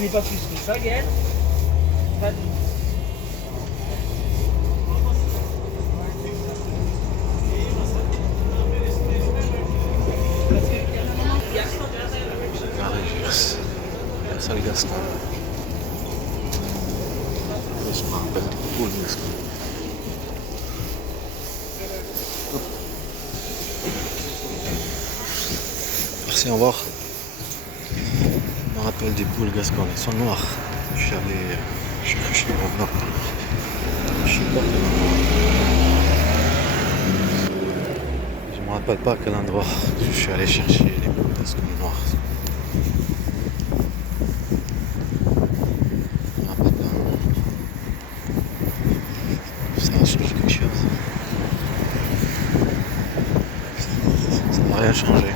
n'en ai pas plus que ça, Gaël. Pas de- Gare Salle Gaston. Je me rappelle tout le Gaston. Merci, au revoir. Je me rappelle des poules gasconnes, elles sont noires. Je suis allé. Je suis là-bas. Je suis pas. Je me rappelle pas à quel endroit je suis allé chercher les poules gasconnes noires. Je me rappelle pas. Ça a changé quelque chose. Ça n'a rien changé.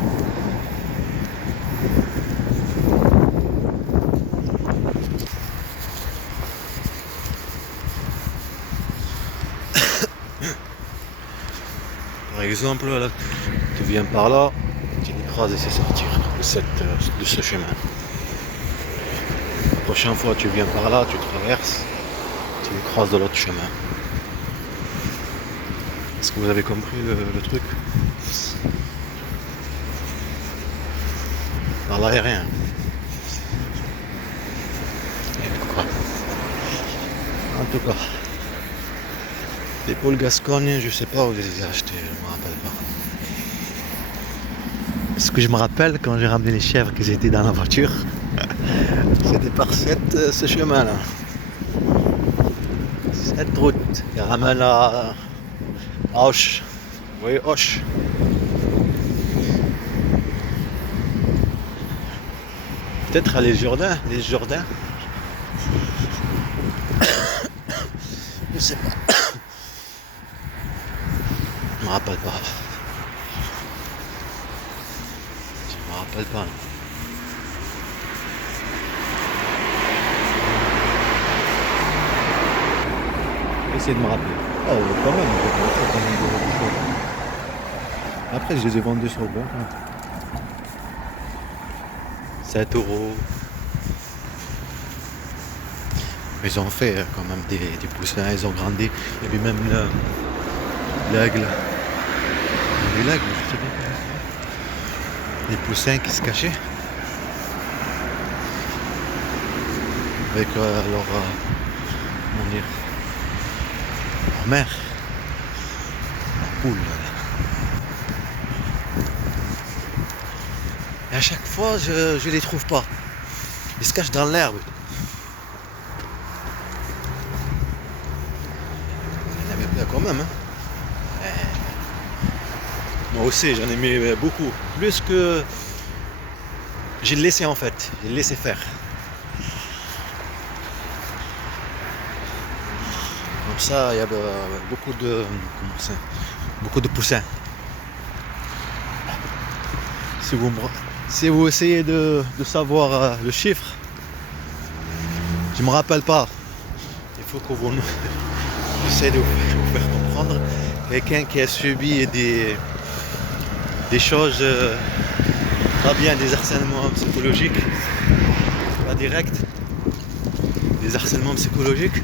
Par exemple, là, tu viens par là, tu les croises et c'est sortir de ce chemin. La prochaine fois, tu viens par là, tu traverses, tu les croises de l'autre chemin. Est-ce que vous avez compris le truc? Par là, il n'y a rien. En tout cas, les poules gascognes, je sais pas où je les ai achetées, je me rappelle pas. Ce que je me rappelle quand j'ai ramené les chèvres qu'ils étaient dans la voiture, c'était par ce chemin-là. Cette route qui ramène à Auch. Vous voyez Auch. Peut-être à les Jourdains. Je sais pas. Je me rappelle pas. Je me rappelle pas. Essayez de me rappeler. Oh, quand même, quand même des choses. Après, je les ai vendus sur le bon coin. 7 euros. Ils ont fait quand même des poussins, ils ont grandi. Il y avait même l'aigle. L'aigle, je sais pas. Des poussins qui se cachaient. Avec comment dire, leur mère. La poule. Et à chaque fois, je les trouve pas. Ils se cachent dans l'herbe. Il y en avait plein quand même. Hein. Moi aussi, j'en ai mis beaucoup. Plus que j'ai laissé en fait. J'ai laissé faire. Comme ça, il y a beaucoup de poussins. Si vous essayez de savoir le chiffre, je me rappelle pas. Il faut que vous essayez de vous faire comprendre. Quelqu'un qui a subi des choses pas bien, des harcèlements psychologiques, pas direct, des harcèlements psychologiques.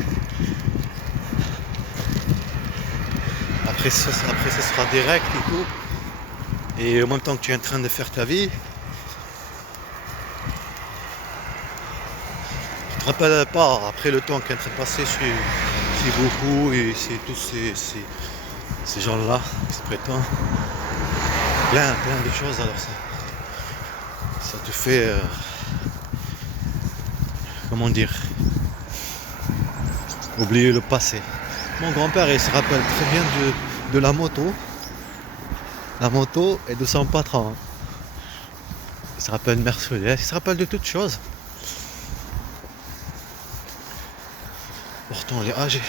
Après ce sera direct et tout. Et en même temps que tu es en train de faire ta vie, tu te rappelles pas, après le temps qui est en train de passer, c'est beaucoup et c'est tous ces gens-là qui se prétendent. Plein de choses, alors ça te fait, comment dire, oublier le passé. Mon grand-père, il se rappelle très bien de la moto et de son patron. Il se rappelle de Mercedes, il se rappelle de toutes choses. Pourtant, il est âgé.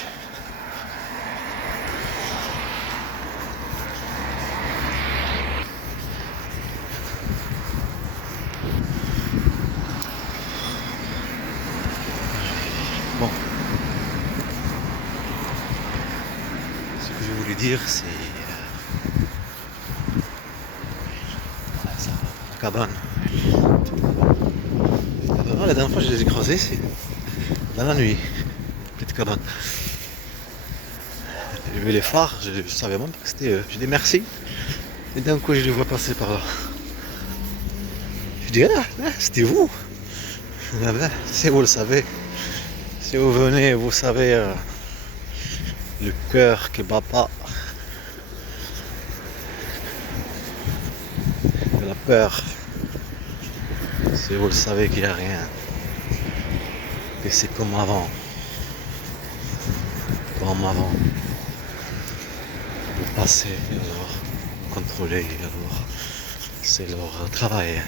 Bon. Ce que je voulais dire, c'est la cabane. La cabane Non, la dernière fois, je les ai croisés, c'est dans la nuit. Petite cabane. J'ai vu les phares, je savais même pas que c'était eux. J'ai dit merci. Et d'un coup, je les vois passer par là. Je dis, c'était vous. Ah ben, si vous le savez, si vous venez, vous savez le cœur qui bat pas, de la peur. Si vous le savez qu'il n'y a rien, que c'est comme avant. Comme avant. Vous passez, alors contrôler, alors c'est leur travail.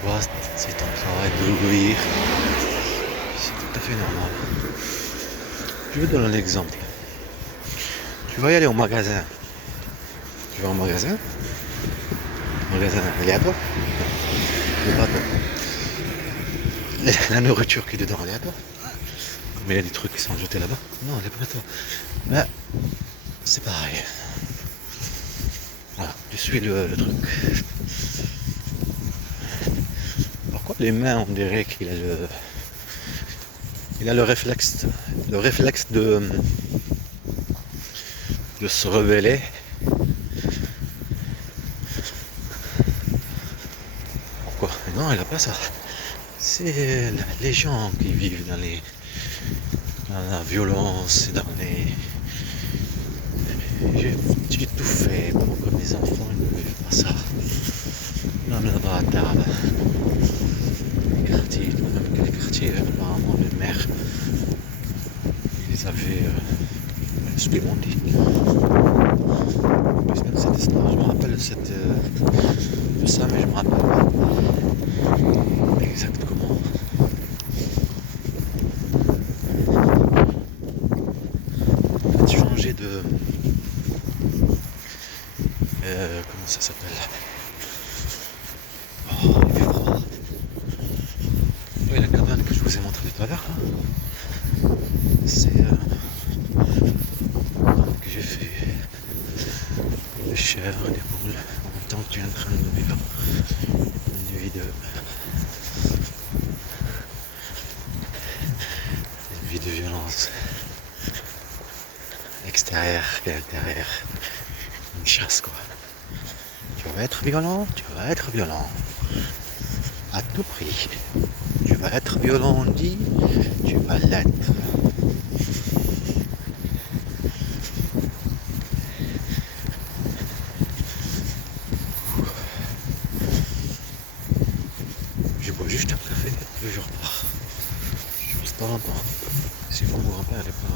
Toi, c'est ton travail d'ouvrir. C'est tout à fait normal. Je vais donner un exemple. Tu vas y aller au magasin. Tu vas au magasin. Le magasin, il est à toi. Il est pas à toi. La nourriture qui est dedans, elle est à toi. Mais il y a des trucs qui sont jetés là-bas. Non, elle est pas à toi. Mais c'est pareil. Voilà, tu suis le truc. Pourquoi les mains, on dirait qu'il a le réflexe de se rebeller. Pourquoi? Non, il a pas ça. C'est les gens qui vivent dans la violence, dans les. J'ai tout fait pour que mes enfants ne vivent pas ça. Même là-bas à Tarbes. Les quartiers, même que les quartiers, apparemment, les maires, ils avaient supplémenté. Même cette histoire, je me rappelle de ça, mais je me rappelle pas exact comment. En fait, changer de. Comment ça s'appelle? Oh, il fait froid. Oui, la cabane que je vous ai montré tout à l'heure, c'est que j'ai fait des chèvres, des poules, en même temps que tu es en train de vivre une vie de violence extérieure et intérieure, une chasse quoi. Tu vas être violent, à tout prix. Tu vas être violent, on dit, tu vas l'être. Je bois juste un café et je repars. Je reste pas longtemps. Si vous me rappelez, elle est pas là.